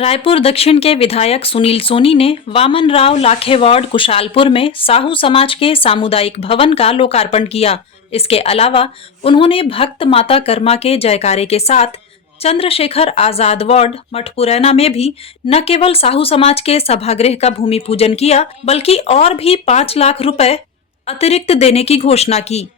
रायपुर दक्षिण के विधायक सुनील सोनी ने वामन राव लाखे वार्ड कुशालपुर में साहू समाज के सामुदायिक भवन का लोकार्पण किया। इसके अलावा उन्होंने भक्त माता कर्मा के जयकारे के साथ चंद्रशेखर आजाद वार्ड मठपुरैना में भी न केवल साहू समाज के सभागृह का भूमि पूजन किया, बल्कि और भी 5 लाख रुपए अतिरिक्त देने की घोषणा की।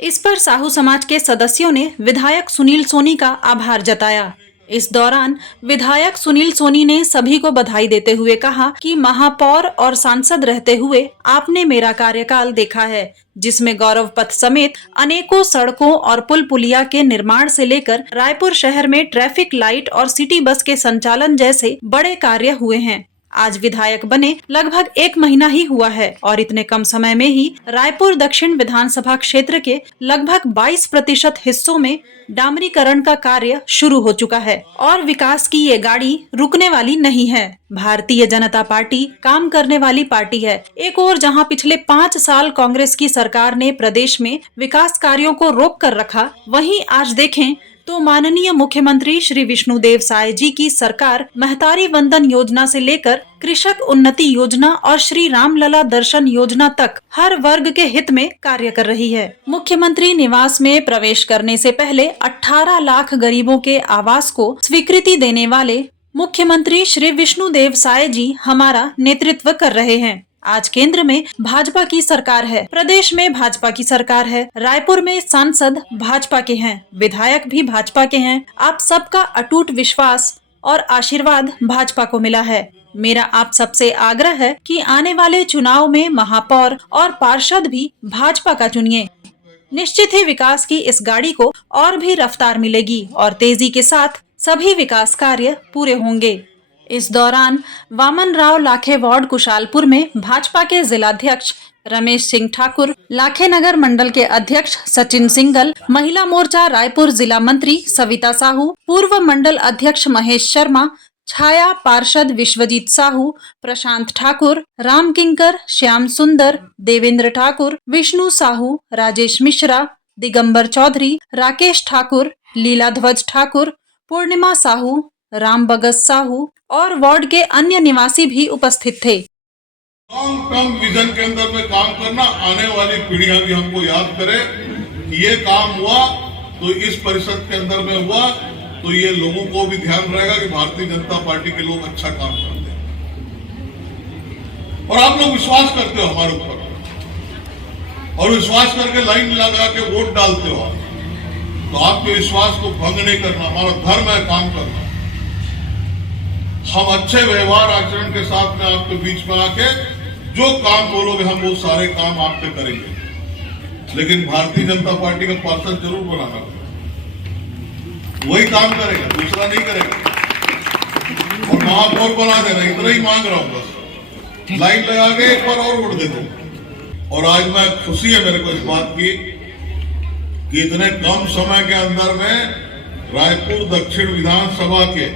इस पर साहू समाज के सदस्यों ने विधायक सुनील सोनी का आभार जताया। इस दौरान विधायक सुनील सोनी ने सभी को बधाई देते हुए कहा कि महापौर और सांसद रहते हुए आपने मेरा कार्यकाल देखा है, जिसमें गौरव पथ समेत अनेकों सड़कों और पुल पुलिया के निर्माण से लेकर रायपुर शहर में ट्रैफिक लाइट और सिटी बस के संचालन जैसे बड़े कार्य हुए हैं। आज विधायक बने लगभग 1 महीना ही हुआ है और इतने कम समय में ही रायपुर दक्षिण विधानसभा क्षेत्र के लगभग 22% हिस्सों में डामरीकरण का कार्य शुरू हो चुका है और विकास की ये गाड़ी रुकने वाली नहीं है। भारतीय जनता पार्टी काम करने वाली पार्टी है। एक और जहां पिछले 5 साल कांग्रेस की सरकार ने प्रदेश में विकास कार्यों को रोक कर रखा, वहीं आज देखें तो माननीय मुख्यमंत्री श्री विष्णुदेव साय जी की सरकार महतारी वंदन योजना से लेकर कृषक उन्नति योजना और श्री रामलला दर्शन योजना तक हर वर्ग के हित में कार्य कर रही है। मुख्यमंत्री निवास में प्रवेश करने से पहले 18 लाख गरीबों के आवास को स्वीकृति देने वाले मुख्यमंत्री श्री विष्णुदेव साय जी हमारा नेतृत्व कर रहे हैं। आज केंद्र में भाजपा की सरकार है, प्रदेश में भाजपा की सरकार है, रायपुर में सांसद भाजपा के हैं, विधायक भी भाजपा के हैं। आप सबका अटूट विश्वास और आशीर्वाद भाजपा को मिला है। मेरा आप सबसे आग्रह है कि आने वाले चुनाव में महापौर और पार्षद भी भाजपा का चुनिए। निश्चित ही विकास की इस गाड़ी को और भी रफ्तार मिलेगी और तेजी के साथ सभी विकास कार्य पूरे होंगे। इस दौरान वामन राव लाखे वार्ड कुशालपुर में भाजपा के जिलाध्यक्ष रमेश सिंह ठाकुर, लाखे नगर मंडल के अध्यक्ष सचिन सिंगल, महिला मोर्चा रायपुर जिला मंत्री सविता साहू, पूर्व मंडल अध्यक्ष महेश शर्मा, छाया पार्षद विश्वजीत साहू, प्रशांत ठाकुर, राम किंकर, श्याम सुंदर, देवेंद्र ठाकुर, विष्णु साहू, राजेश मिश्रा, दिगंबर चौधरी, राकेश ठाकुर, लीला ध्वज ठाकुर, पूर्णिमा साहू, राम बगस साहू और वार्ड के अन्य निवासी भी उपस्थित थे। लॉन्ग टर्म विजन के अंदर में काम करना, आने वाली पीढ़ियां भी हमको याद करे कि ये काम हुआ तो इस परिषद के अंदर में हुआ, तो ये लोगों को भी ध्यान रहेगा कि भारतीय जनता पार्टी के लोग अच्छा काम करते हैं और आप लोग विश्वास करते हो हमारे ऊपर और विश्वास करके लाइन लगा के वोट डालते हो। तो आपके विश्वास को भंग नहीं करना, हमारा धर्म है काम करना। हम अच्छे व्यवहार आचरण के साथ में आपके बीच में आके जो काम बोलोगे हम वो सारे काम आपके करेंगे, लेकिन भारतीय जनता पार्टी का पार्षद जरूर बनाना, वही काम करेगा, दूसरा नहीं करेगा। और महापौर बना देना, इतना ही मांग रहा हूं, बस लाइन लगा के एक बार और वोट दे दो। और आज मैं खुशी है मेरे को इस बात की कि इतने कम समय के अंदर में रायपुर दक्षिण विधानसभा के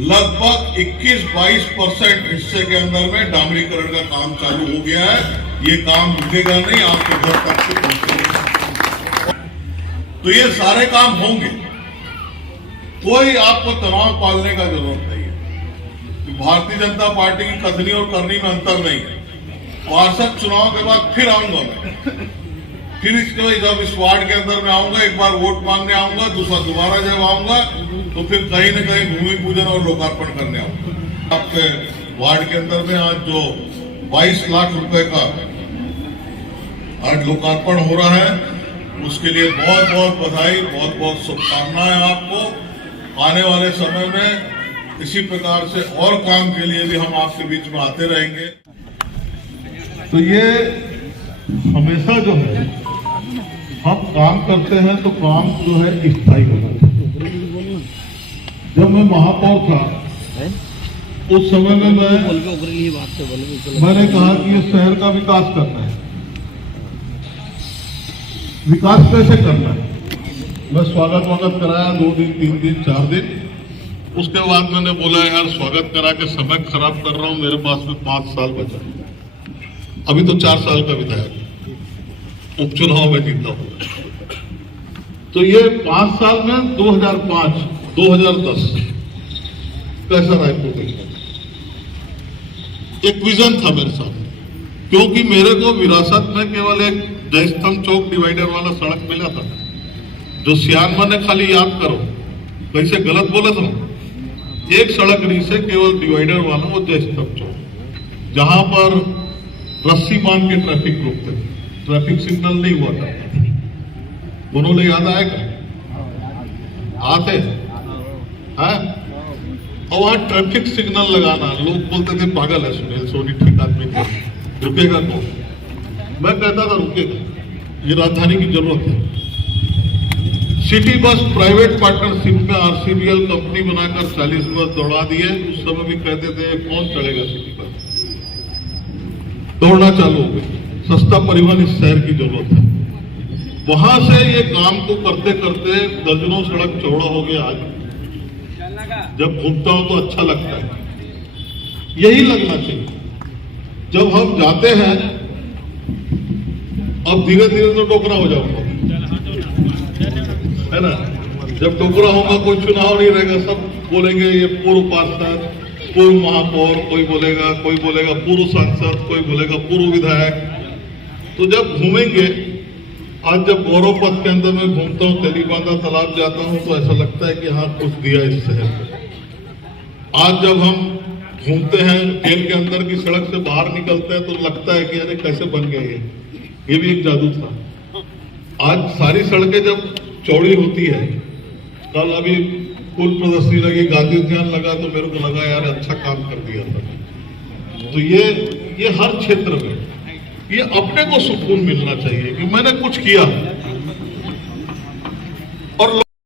लगभग 21-22% हिस्से के अंदर में डामरीकरण का काम चालू हो गया है। ये काम रुकेगा नहीं, आपके घर तक से पहुंचेगा। तो ये सारे काम होंगे, कोई आपको तनाव पालने का जरूरत नहीं है। भारतीय जनता पार्टी की कथनी और करनी में अंतर नहीं है। पार्षद चुनाव के बाद फिर आऊंगा मैं, फिर इसके जब इस वार्ड के अंदर में आऊंगा, एक बार वोट मांगने आऊंगा, दूसरा दोबारा जब आऊंगा तो फिर कहीं न कहीं भूमि पूजन और लोकार्पण करने आऊंगा। आपके वार्ड के अंदर में आज जो 22 लाख रुपए का आज लोकार्पण हो रहा है, उसके लिए बहुत बहुत बधाई, बहुत बहुत शुभकामनाएं आपको। आने वाले समय में इसी प्रकार से और काम के लिए भी हम आपके बीच में आते रहेंगे। तो ये हमेशा जो है हम काम करते हैं तो काम जो है स्थायी होना चाहिए। जब मैं महापौर था उस समय में मैंने कहा कि ये शहर का विकास करना है। विकास कैसे करना है? मैं स्वागत कराया 2 दिन, 3 दिन, 4 दिन। उसके बाद मैंने बोला यार स्वागत करा के समय खराब कर रहा हूं, मेरे पास में 5 साल बचा, अभी तो 4 साल का विधायक उपचुनाव में जीता हूं। तो ये 5 साल में 2005, 2010 कैसा रायपुर देखा, एक विजन था मेरे सामने, क्योंकि मेरे को विरासत में केवल एक जयस्तंभ चौक डिवाइडर वाला सड़क मिला था, जो सियानमा ने खाली याद करो, कैसे गलत बोला था, एक सड़क नहीं से केवल डिवाइडर वाला वो जयस्तंभ चौक, जहां पर रस्सी बांध के ट्रैफिक रोकते थे, ट्रैफिक सिग्नल नहीं हुआ था। उन्होंने याद आएगा आते हैं, और वहां ट्रैफिक सिग्नल लगाना, लोग बोलते थे पागल है सुनील सोनी, ठीक आदमी था, रुकेगा कौन? मैं कहता था रुकेगा, ये राजधानी की जरूरत है। सिटी बस प्राइवेट पार्टनरशिप में आरसीबीएल कंपनी बनाकर 40 बस दौड़ा दिए। उस समय भी कहते थे कौन चढ़ेगा सिटी बस, दौड़ना चालू हो गई। सस्ता परिवहन इस शहर की जरूरत है। वहां से ये काम को करते करते दर्जनों सड़क चौड़ा हो गया। आज जब घूमता हूं तो अच्छा लगता है, यही लगना चाहिए। जब हम जाते हैं, अब धीरे धीरे तो टोकरा हो जाऊंगा, है ना, जब टोकरा होगा कोई चुनाव नहीं रहेगा, सब बोलेंगे ये पूर्व पार्षद, पूर्व महापौर, कोई बोलेगा पूर्व सांसद, कोई बोलेगा पूर्व विधायक। तो जब घूमेंगे, आज जब गौरव पथ के अंदर मैं घूमता हूँ, तेलीबांधा तालाब जाता हूँ, तो ऐसा लगता है कि हाँ कुछ दिया इस शहर में। आज जब हम घूमते हैं, जेल के अंदर की सड़क से बाहर निकलते हैं, तो लगता है कि अरे कैसे बन गए ये भी एक जादू था। आज सारी सड़कें जब चौड़ी होती है, कल अभी फूल प्रदर्शनी लगी, गांधी उद्यान लगा, तो मेरे को लगा यार अच्छा काम कर दिया था। तो ये हर क्षेत्र में ये अपने को सुकून मिलना चाहिए कि मैंने कुछ किया।